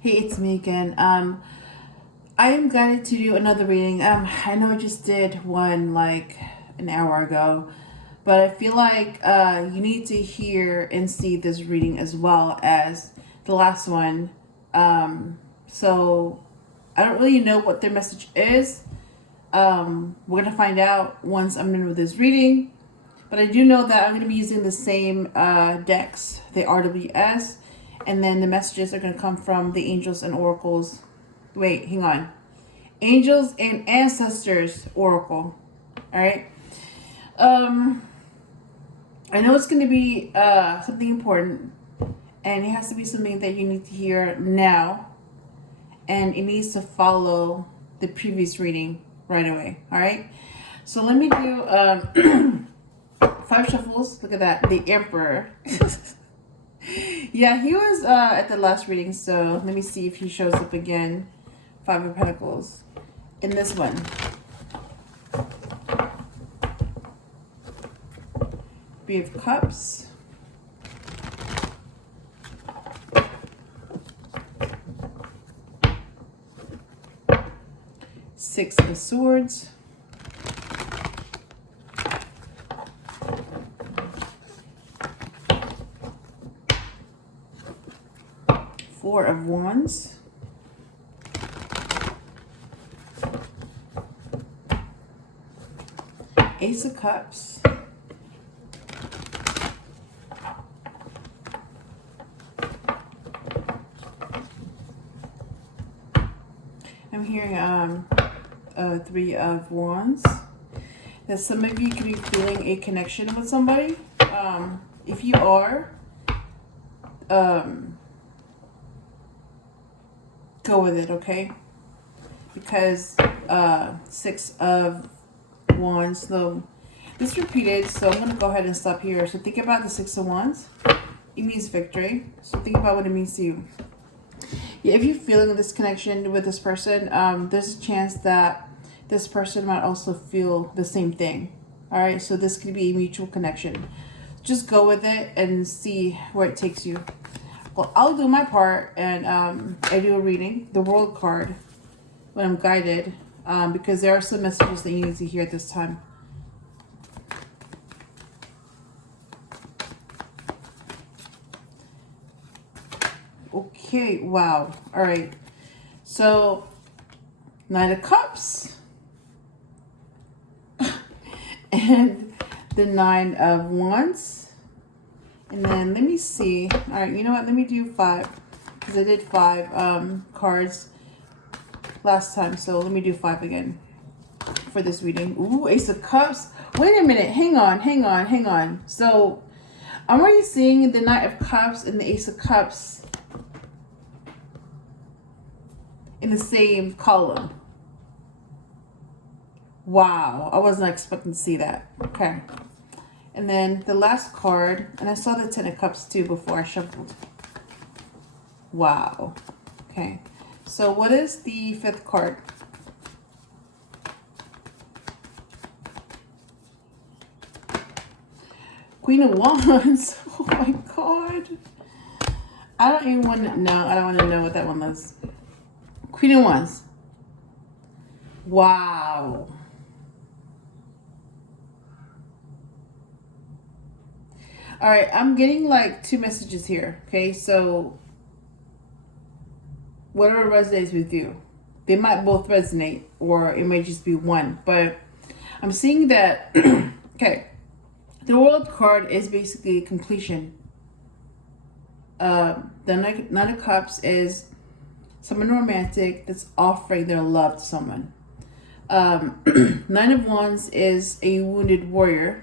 Hey, it's me again. I am guided to do another reading. I know I just did one like an hour ago, but I feel like you need to hear and see this reading as well as the last one. So I don't really know what their message is. We're gonna find out once I'm done with this reading. But I do know that I'm going to be using the same decks, the RWS, and then the messages are going to come from the Angels and Oracles. Wait, hang on. Angels and Ancestors Oracle. All right. I know it's going to be something important, and it has to be something that you need to hear now, and it needs to follow the previous reading right away. All right. So let me do 5 shuffles. Look at that. The Emperor. Yeah, he was at the last reading, so let me see if he shows up again. 5 of Pentacles. In this one. Three of Cups. Six of Swords. Four of Wands. Ace of Cups. I'm hearing Three of Wands. That some of you could be feeling a connection with somebody. If you are, go with it, okay? Because 6 of Wands, so this repeated, so I'm going to go ahead and stop here. So think about the 6 of Wands. It means victory. So think about what it means to you. Yeah, if you're feeling this connection with this person, there's a chance that this person might also feel the same thing. All right, so this could be a mutual connection. Just go with it and see where it takes you. Well, I'll do my part, and I do a reading, the World card, when I'm guided, because there are some messages that you need to hear at this time. Okay, wow. All right. So, Knight of Cups. And the 9 of Wands. And then let me see. All right, you know what? Let me do 5. Because I did 5 cards last time. So let me do 5 again for this reading. Ooh, Ace of Cups. Wait a minute. Hang on. So I'm already seeing the Knight of Cups and the Ace of Cups in the same column. Wow, I wasn't expecting to see that. Okay. And then the last card, and I saw the 10 of Cups too before I shuffled. Wow. Okay. So what is the 5th card? Queen of Wands. Oh my God. I don't even want to know. I don't want to know what that one was. Queen of Wands. Wow. All right, I'm getting like 2 messages here. Okay, so whatever resonates with you, they might both resonate, or it might just be one. But I'm seeing that. Okay, the World card is basically completion. The Knight of Cups is someone romantic that's offering their love to someone. 9 of Wands is a wounded warrior.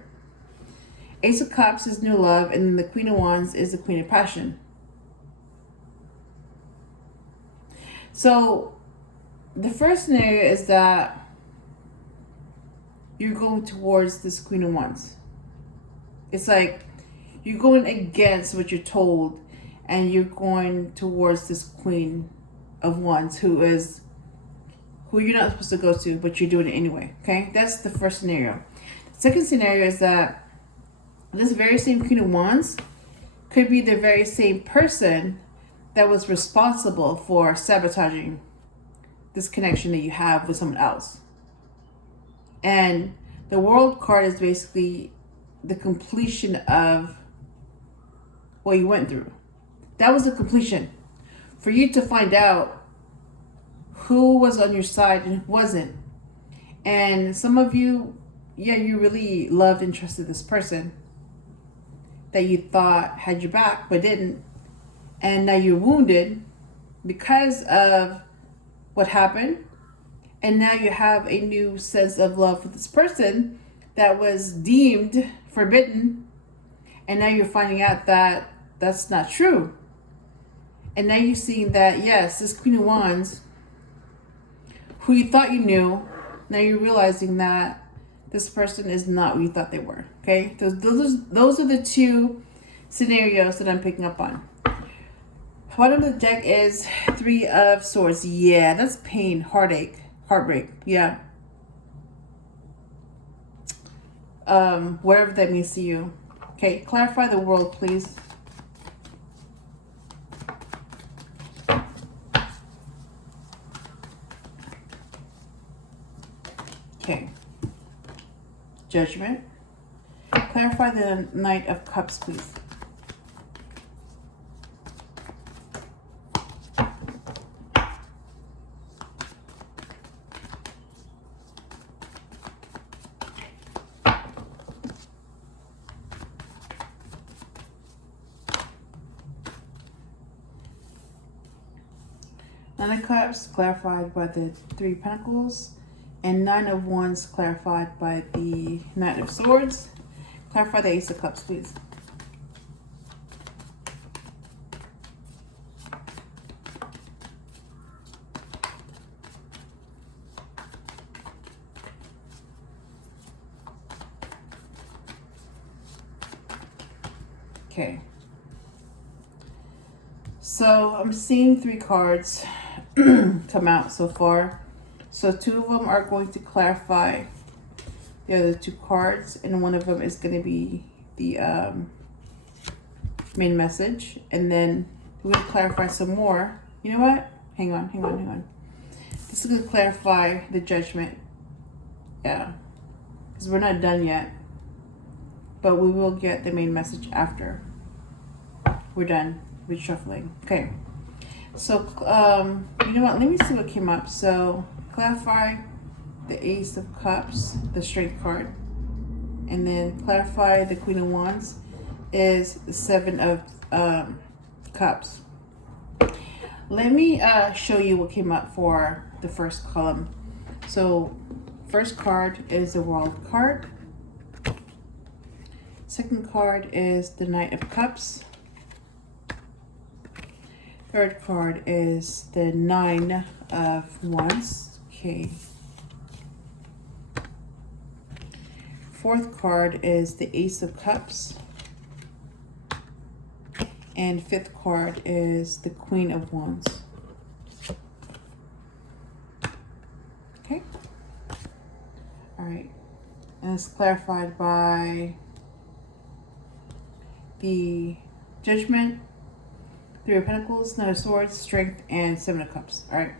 Ace of Cups is new love, and then the Queen of Wands is the Queen of Passion. So the first scenario is that you're going towards this Queen of Wands. It's like you're going against what you're told, and you're going towards this Queen of Wands who you're not supposed to go to, but you're doing it anyway. Okay, that's the first scenario. The second scenario is that this very same Queen of Wands could be the very same person that was responsible for sabotaging this connection that you have with someone else. And the World card is basically the completion of what you went through. That was the completion. For you to find out who was on your side and who wasn't. And some of you, yeah, you really loved and trusted this person that you thought had your back but didn't. And now you're wounded because of what happened. And now you have a new sense of love for this person that was deemed forbidden. And now you're finding out that that's not true. And now you're seeing that, yes, this Queen of Wands, who you thought you knew, now you're realizing that this person is not what you thought they were. Okay? Those are the two scenarios that I'm picking up on. Bottom of the deck is 3 of Swords. Yeah, that's pain, heartache, heartbreak. Yeah. Whatever that means to you. Okay, clarify the World, please. Okay. Judgment. Clarify the Knight of Cups, please. Nine of Cups clarified by the 3 Pentacles, and 9 of Wands clarified by the Knight of Swords. Clarify the Ace of Cups, please. Okay. So I'm seeing 3 cards come out so far. So 2 of them are going to clarify the other 2 cards, and one of them is going to be the main message, and then we're going to clarify some more. You know what? Hang on. This is going to clarify the Judgment. Yeah, because we're not done yet, but we will get the main message after we're done with shuffling. Okay. So, you know what? Let me see what came up. So, clarify the Ace of Cups, the Strength card. And then clarify the Queen of Wands is the 7 of Cups. Let me show you what came up for the first column. So, first card is the World card. Second card is the Knight of Cups. Third card is the 9 of Wands. Okay. Fourth card is the Ace of Cups. And fifth card is the Queen of Wands. Okay. All right. And it's clarified by the Judgment, 3 of Pentacles, 9 of Swords, Strength, and 7 of Cups. All right.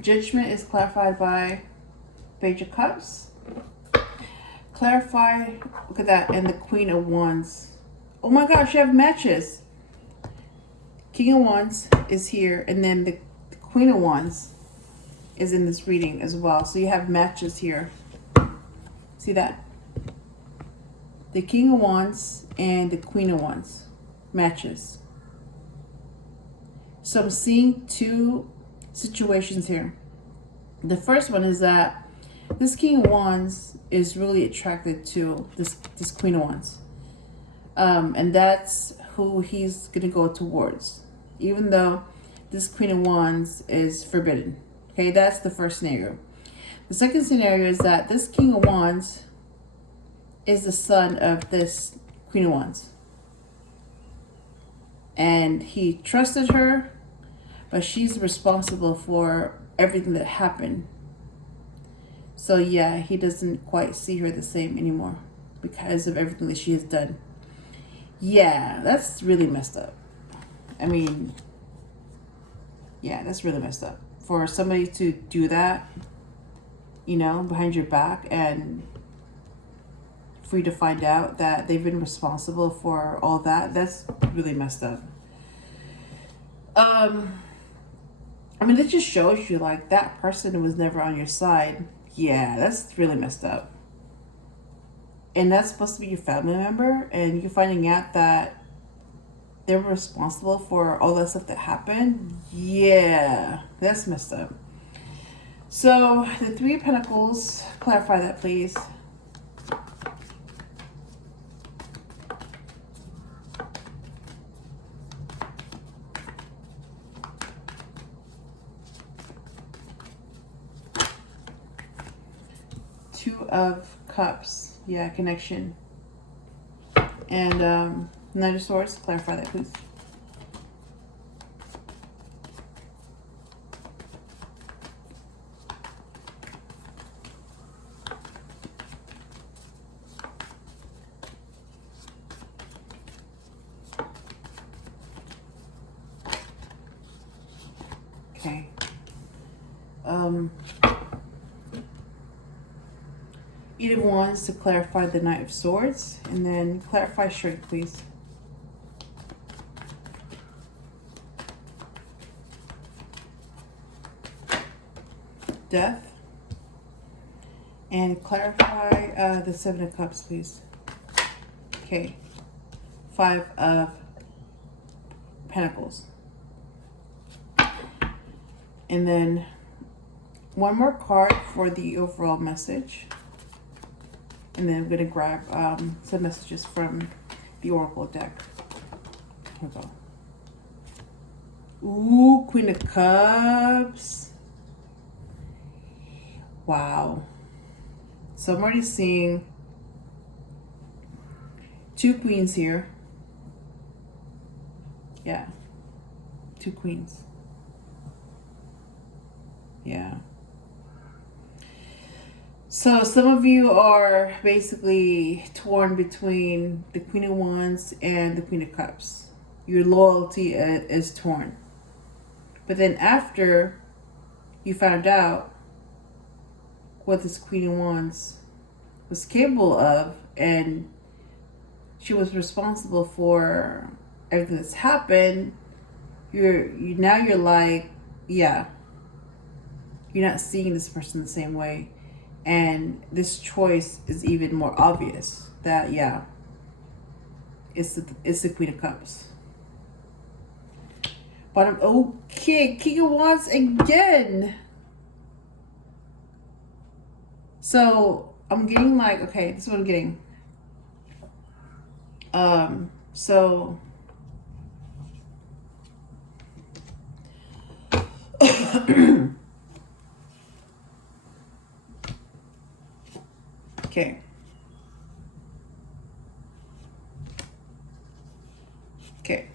Judgment is clarified by Page of Cups. Clarify, look at that, and the Queen of Wands. Oh my gosh, you have matches. King of Wands is here, and then the Queen of Wands is in this reading as well. So you have matches here. See that? The King of Wands and the Queen of Wands. Matches. So I'm seeing 2 situations here. The first one is that this King of Wands is really attracted to this Queen of Wands. And that's who he's going to go towards. Even though this Queen of Wands is forbidden. Okay, that's the first scenario. The second scenario is that this King of Wands is the son of this Queen of Wands. And he trusted her, but she's responsible for everything that happened. So yeah, he doesn't quite see her the same anymore because of everything that she has done. Yeah, that's really messed up. I mean, yeah, that's really messed up. For somebody to do that, you know, behind your back, and for you to find out that they've been responsible for all that, that's really messed up. I mean, it just shows you, like, that person was never on your side. Yeah, that's really messed up. And that's supposed to be your family member, and you're finding out that they were responsible for all that stuff that happened. Yeah, that's messed up. So, the Three of Pentacles, clarify that, please. Two of Cups, yeah, connection. And Knight of Swords, clarify that, please. Okay. Either ones to clarify the Knight of Swords, and then clarify strength, please. Death. And clarify the Seven of Cups, please. Okay. Five of Pentacles. And then one more card for the overall message. And then I'm going to grab some messages from the Oracle deck. Here we go. Ooh, Queen of Cups. Wow. So I'm already seeing two queens here. Yeah. Two queens. Yeah. So some of you are basically torn between the Queen of Wands and the Queen of Cups. Your loyalty is torn. But then after you found out what this Queen of Wands was capable of, and she was responsible for everything that's happened, you're like, yeah, you're not seeing this person the same way. And this choice is even more obvious that, yeah, it's the Queen of Cups. Bottom, okay, King of Wands again. So I'm getting like, okay, this is what I'm getting. So okay. Okay.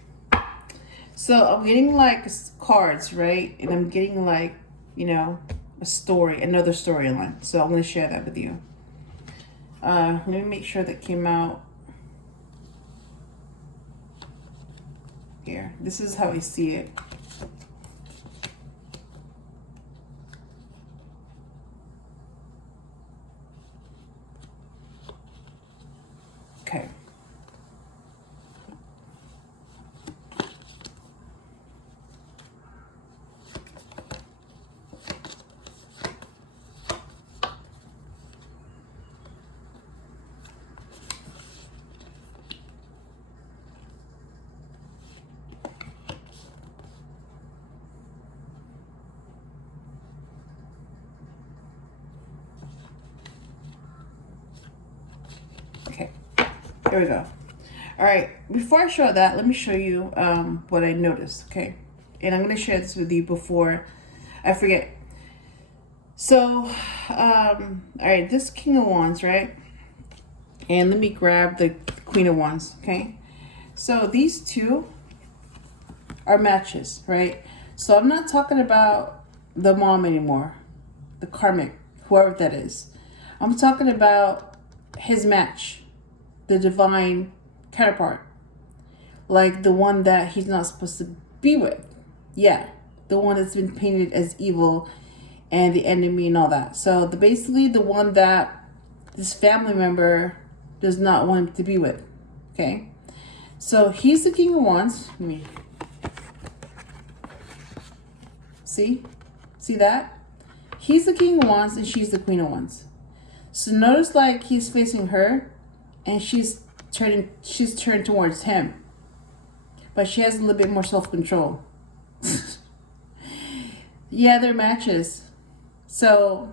So I'm getting like cards, right? And I'm getting like, you know, a story, another storyline. So I'm going to share that with you. Let me make sure that came out here. This is how I see it. Okay. Okay, here we go. All right, before I show that, let me show you what I noticed, okay? And I'm going to share this with you before I forget. So, all right, this King of Wands, right? And let me grab the Queen of Wands, okay? So these two are matches, right? So I'm not talking about the mom anymore, the karmic, whoever that is. I'm talking about his match, the divine counterpart. Like the one that he's not supposed to be with. Yeah, the one that's been painted as evil and the enemy and all that. So basically the one that this family member does not want him to be with. Okay, so he's the King of Wands. Let me see that? He's the King of Wands and she's the Queen of Wands. So notice like he's facing her and she's turned towards him. But she has a little bit more self-control. Yeah, they're matches. So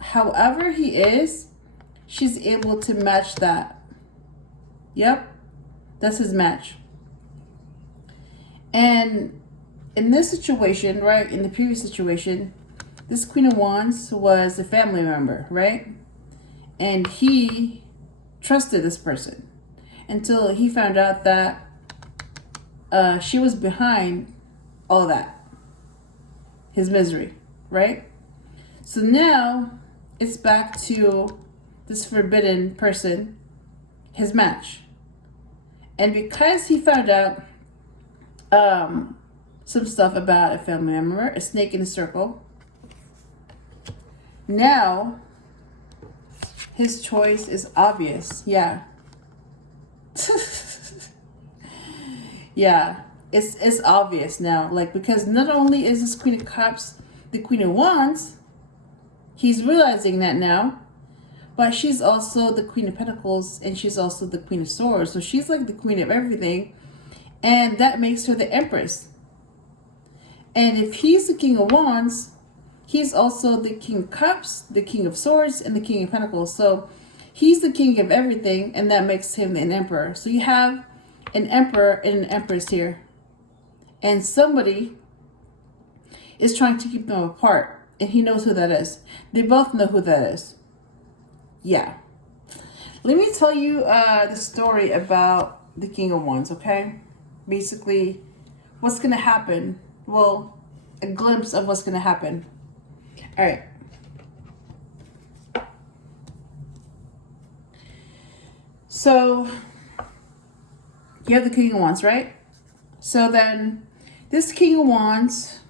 however he is, she's able to match that. Yep. That's his match. And in this situation, right, in the previous situation, this Queen of Wands was a family member, right? And he trusted this person until he found out that she was behind all that. His misery, right? So now it's back to this forbidden person, his match. And because he found out some stuff about a family member, a snake in a circle, now his choice is obvious. Yeah. Yeah, it's obvious now. Like, because not only is this Queen of Cups the Queen of Wands, he's realizing that now, but she's also the Queen of Pentacles and she's also the Queen of Swords. So she's like the queen of everything, and that makes her the Empress. And if he's the King of Wands, he's also the King of Cups, the King of Swords, and the King of Pentacles. So he's the king of everything, and that makes him an emperor. So you have an emperor and an empress here. And somebody is trying to keep them apart. And he knows who that is. They both know who that is. Yeah. Let me tell you the story about the King of Wands, okay? Basically, what's going to happen. Well, a glimpse of what's going to happen. All right. So, you have the King of Wands, right? So then, this King of Wands,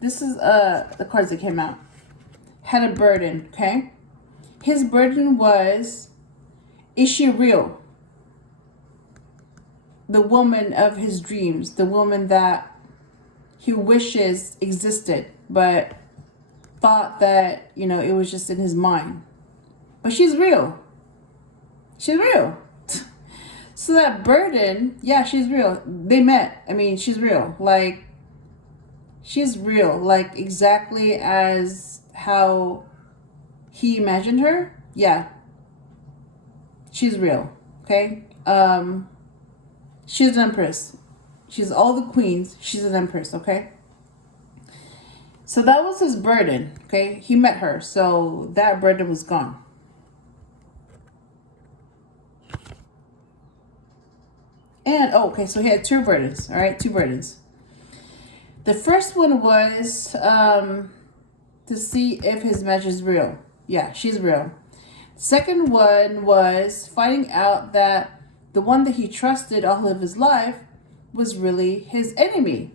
this is the cards that came out, had a burden, okay? His burden was, is she real? The woman of his dreams, the woman that he wishes existed, but thought that, you know, it was just in his mind. But she's real. She's real. So that burden, yeah, she's real. They met. I mean, she's real. Like, she's real. Like, exactly as how he imagined her. Yeah. She's real. Okay? She's an empress. She's all the queens. She's an empress, okay? So that was his burden, okay? He met her, so that burden was gone. And, oh, okay, so he had two burdens, all right? Two burdens. The first one was to see if his match is real. Yeah, she's real. Second one was finding out that the one that he trusted all of his life was really his enemy.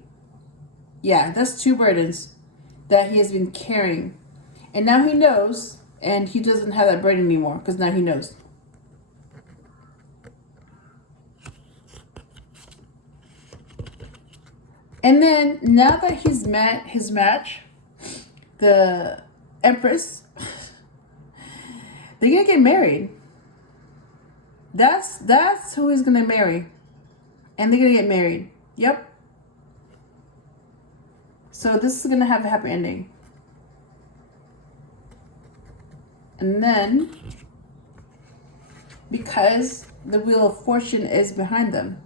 Yeah, that's two burdens that he has been carrying. And now he knows, and he doesn't have that burden anymore because now he knows. And then now that he's met his match, the Empress, they're gonna get married. That's who he's gonna marry. And they're gonna get married. Yep. So this is gonna have a happy ending. And then, because the Wheel of Fortune is behind them,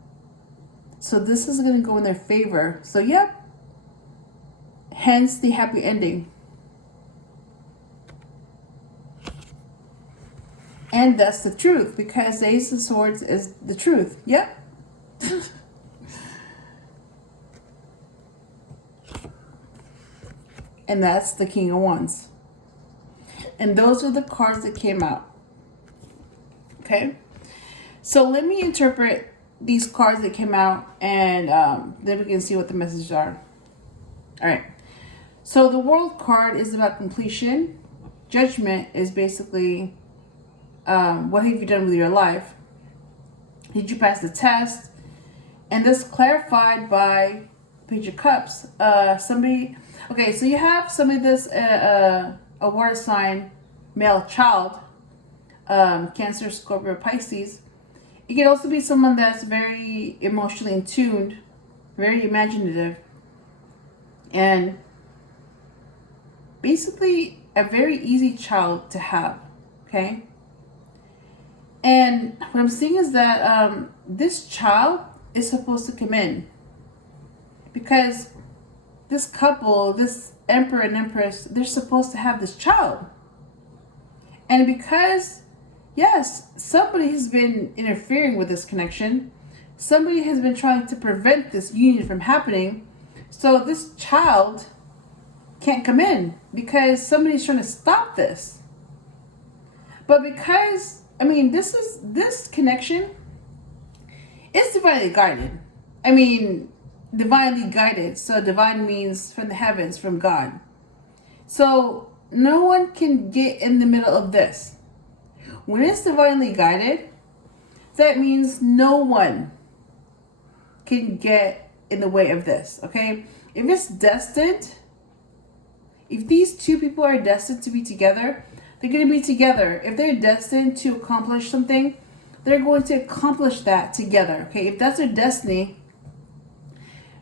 so this is going to go in their favor. So, yep. Hence the happy ending. And that's the truth, because the Ace of Swords is the truth. Yep. And that's the King of Wands. And those are the cards that came out. Okay? So let me interpret these cards that came out, and then we can see what the messages are. All right. So the World card is about completion. Judgment is basically what have you done with your life? Did you pass the test? And this clarified by Page of Cups. Somebody. Okay, so you have somebody that's a water sign, male child, Cancer, Scorpio, Pisces. It can also be someone that's very emotionally in tuned, very imaginative, and basically a very easy child to have. Okay. And what I'm seeing is that this child is supposed to come in, because this couple, this Emperor and Empress, they're supposed to have this child. And because, yes, somebody has been interfering with this connection, somebody has been trying to prevent this union from happening, so this child can't come in because somebody's trying to stop this. But because, I mean, this connection is divinely guided. I mean, divinely guided. So divine means from the heavens, from God. So no one can get in the middle of this. When it's divinely guided, that means no one can get in the way of this, okay? If it's destined, if these two people are destined to be together, they're going to be together. If they're destined to accomplish something, they're going to accomplish that together, okay? If that's their destiny,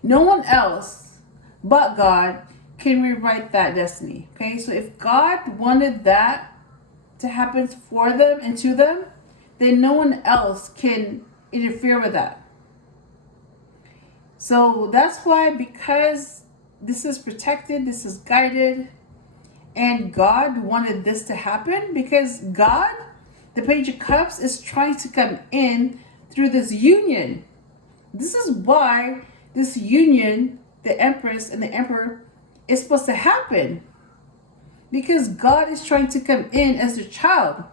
no one else but God can rewrite that destiny, okay? So if God wanted that to happen for them and to them, then no one else can interfere with that. So that's why, because this is protected, this is guided, and God wanted this to happen, because God, the Page of Cups, is trying to come in through this union. This is why this union, the Empress and the Emperor, is supposed to happen. Because God is trying to come in as their child.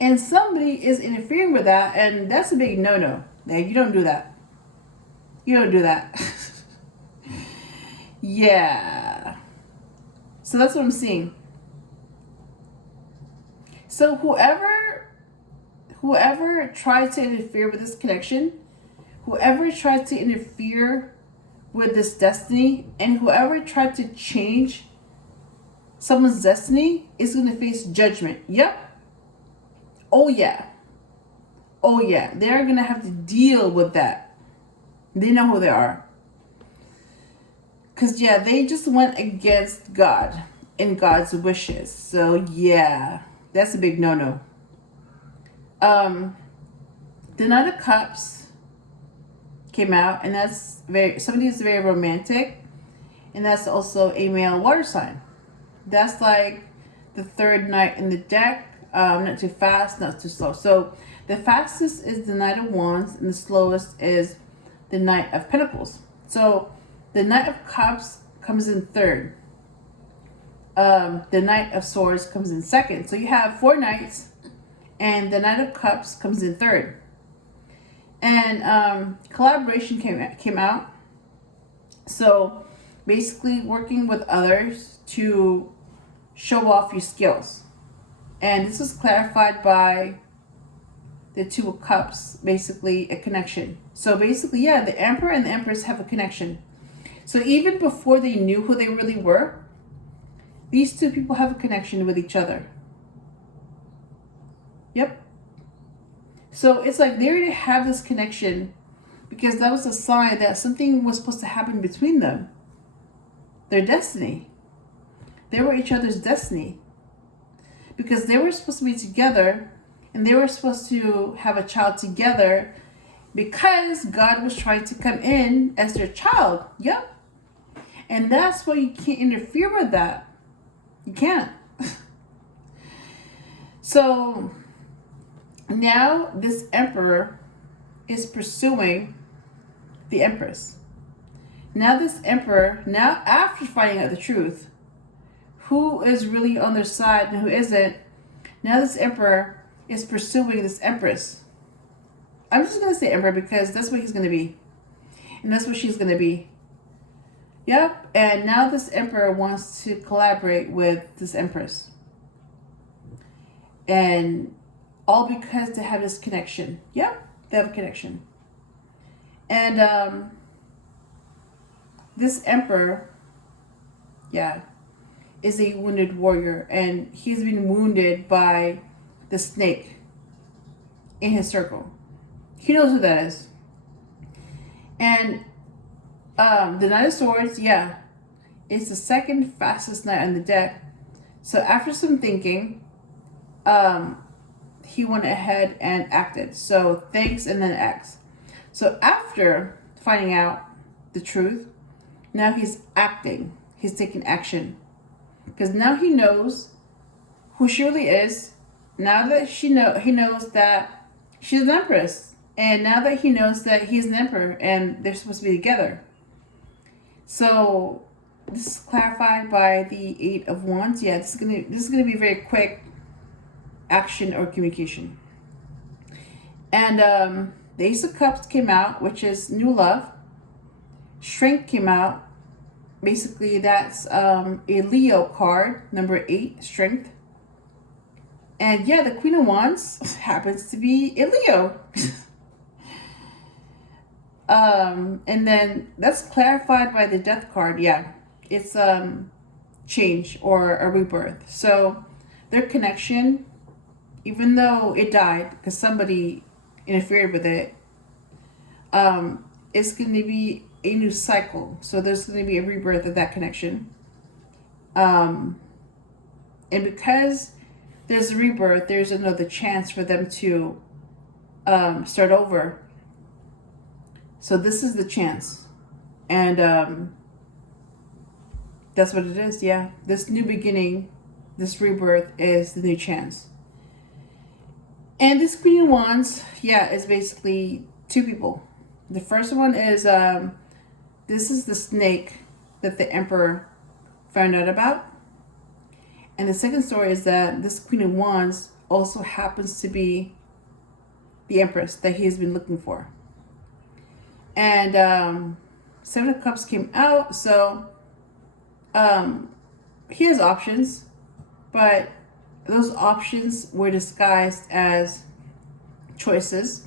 And somebody is interfering with that, and that's a big no-no. Like, you don't do that. You don't do that. Yeah. So that's what I'm seeing. So whoever tried to interfere with this connection, whoever tried to interfere with this destiny, and whoever tried to change someone's destiny is going to face judgment. Yep. Oh yeah. Oh yeah. They're going to have to deal with that. They know who they are. Because, yeah, they just went against God and God's wishes. So, yeah, that's a big no-no. The Knight of Cups came out, and that's somebody who's very romantic, and that's also a male water sign. That's like the third knight in the deck. Not too fast, not too slow. So the fastest is the Knight of Wands, and the slowest is the Knight of Pentacles. So the Knight of Cups comes in third. The Knight of Swords comes in second. So you have 4 knights, and the Knight of Cups comes in third. And collaboration came out. So basically working with others to show off your skills. And this is clarified by the Two of Cups, basically a connection. So basically, yeah, the Emperor and the Empress have a connection. So even before they knew who they really were, these two people have a connection with each other. Yep. So it's like they already have this connection because that was a sign that something was supposed to happen between them. Their destiny. They were each other's destiny. Because they were supposed to be together, and they were supposed to have a child together, because God was trying to come in as their child. Yep. And that's why you can't interfere with that. You can't. So now this Emperor is pursuing the Empress. Now this Emperor, now after finding out the truth, who is really on their side and who isn't, now this Emperor is pursuing this Empress. I'm just going to say Emperor because that's what he's going to be. And that's what she's going to be. Yep. And now this Emperor wants to collaborate with this Empress. And all because they have this connection. Yep. They have a connection. And this Emperor, yeah, is a wounded warrior. And he's been wounded by the snake in his circle. He knows who that is. And the Knight of Swords, yeah, it's the second fastest knight on the deck. So after some thinking, he went ahead and acted. So thinks and then acts. So after finding out the truth, now he's acting. He's taking action. Because now he knows who she really is. Now that he knows that she's an Empress. And now that he knows that he's an Emperor and they're supposed to be together. So this is clarified by the Eight of Wands. Yeah, this is gonna be very quick action or communication. And the Ace of Cups came out, which is new love. Strength came out. Basically, that's a Leo card, number 8, Strength. And yeah, the Queen of Wands happens to be a Leo. And then that's clarified by the Death card. Yeah, it's change or a rebirth. So their connection, even though it died because somebody interfered with it, it's going to be a new cycle. So there's going to be a rebirth of that connection. And because there's a rebirth, there's another chance for them to start over. So this is the chance. And that's what it is, yeah. This new beginning, this rebirth is the new chance. And this Queen of Wands, yeah, is basically two people. The first one is, this is the snake that the Emperor found out about. And the second story is that this Queen of Wands also happens to be the Empress that he has been looking for. And Seven of Cups came out, so he has options, but those options were disguised as choices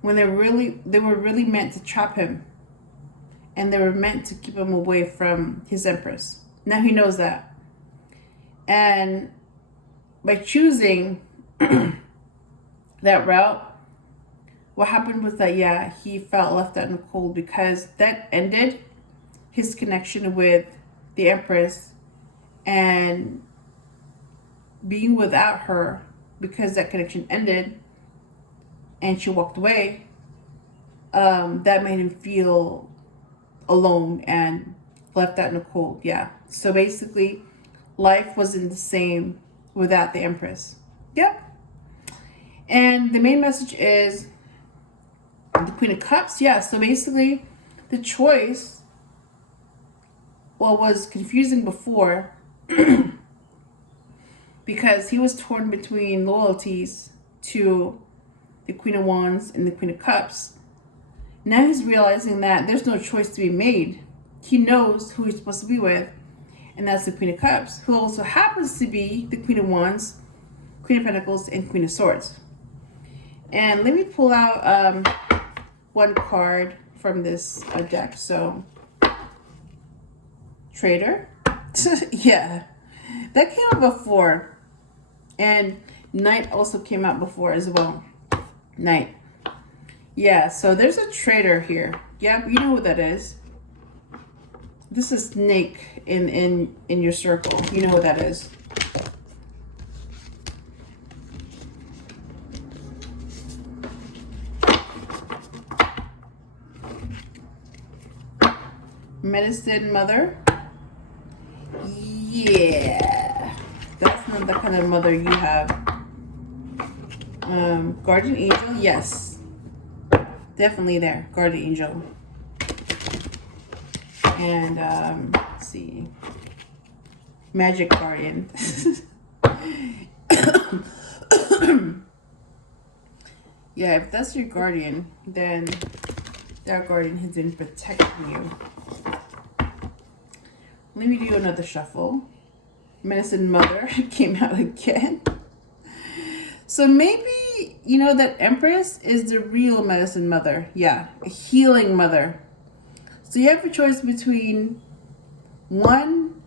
when they were really meant to trap him, and they were meant to keep him away from his Empress. Now he knows that, and by choosing that route, what happened was that, yeah, he felt left out in the cold because that ended his connection with the Empress, and being without her because that connection ended and she walked away, that made him feel alone and left out in the cold. Yeah. So basically, life wasn't the same without the Empress. Yep. And the main message is the Queen of Cups. Yeah. So basically, the choice, what was confusing before, because he was torn between loyalties to the Queen of Wands and the Queen of Cups. Now he's realizing that there's no choice to be made. He knows who he's supposed to be with, and that's the Queen of Cups, who also happens to be the Queen of Wands, Queen of Pentacles, and Queen of Swords. And let me pull out one card from this deck. So, Traitor. Yeah, that came out before. And Knight also came out before as well. Knight. Yeah, so there's a traitor here. Yeah, you know who that is. This is snake in your circle. You know who that is. Medicine Mother. Yeah, that's not the kind of mother you have. Guardian Angel, yes, definitely there. Guardian Angel. And let's see, Magic Guardian. Yeah, if that's your guardian, then that guardian has been protecting you. Let me do another shuffle. Medicine Mother came out again. So maybe, you know, that Empress is the real Medicine Mother. Yeah, a healing mother. So you have a choice between one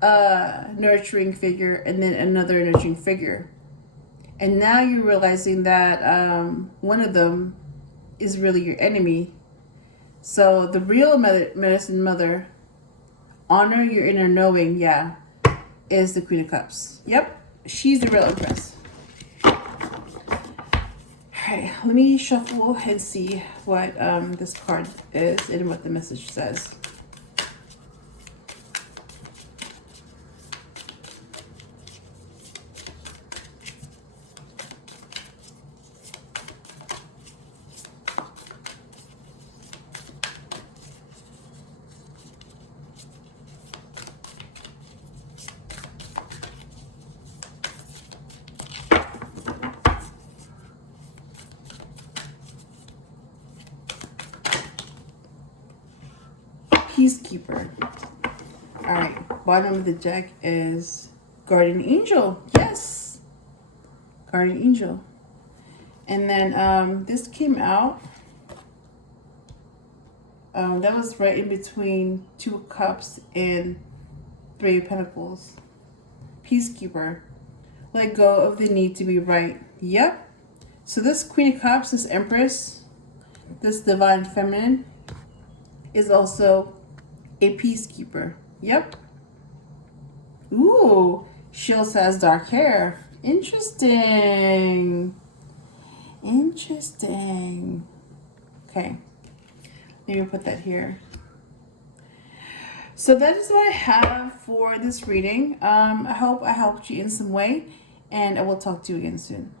nurturing figure and then another nurturing figure. And now you're realizing that one of them is really your enemy. So the real Medicine Mother, honor your inner knowing, yeah, is the Queen of Cups. Yep, she's the real Empress. Alright, let me shuffle and see what this card is and what the message says. Peacekeeper. All right, bottom of the deck is Guardian Angel. Yes, Guardian Angel. And then this came out. That was right in between 2 of Cups and 3 of Pentacles. Peacekeeper. Let go of the need to be right. Yep. So this Queen of Cups, this Empress, this Divine Feminine, is also a peacekeeper. Yep. Ooh, she also has dark hair. Interesting. Interesting. Okay. Let me put that here. So that is what I have for this reading. I hope I helped you in some way, and I will talk to you again soon.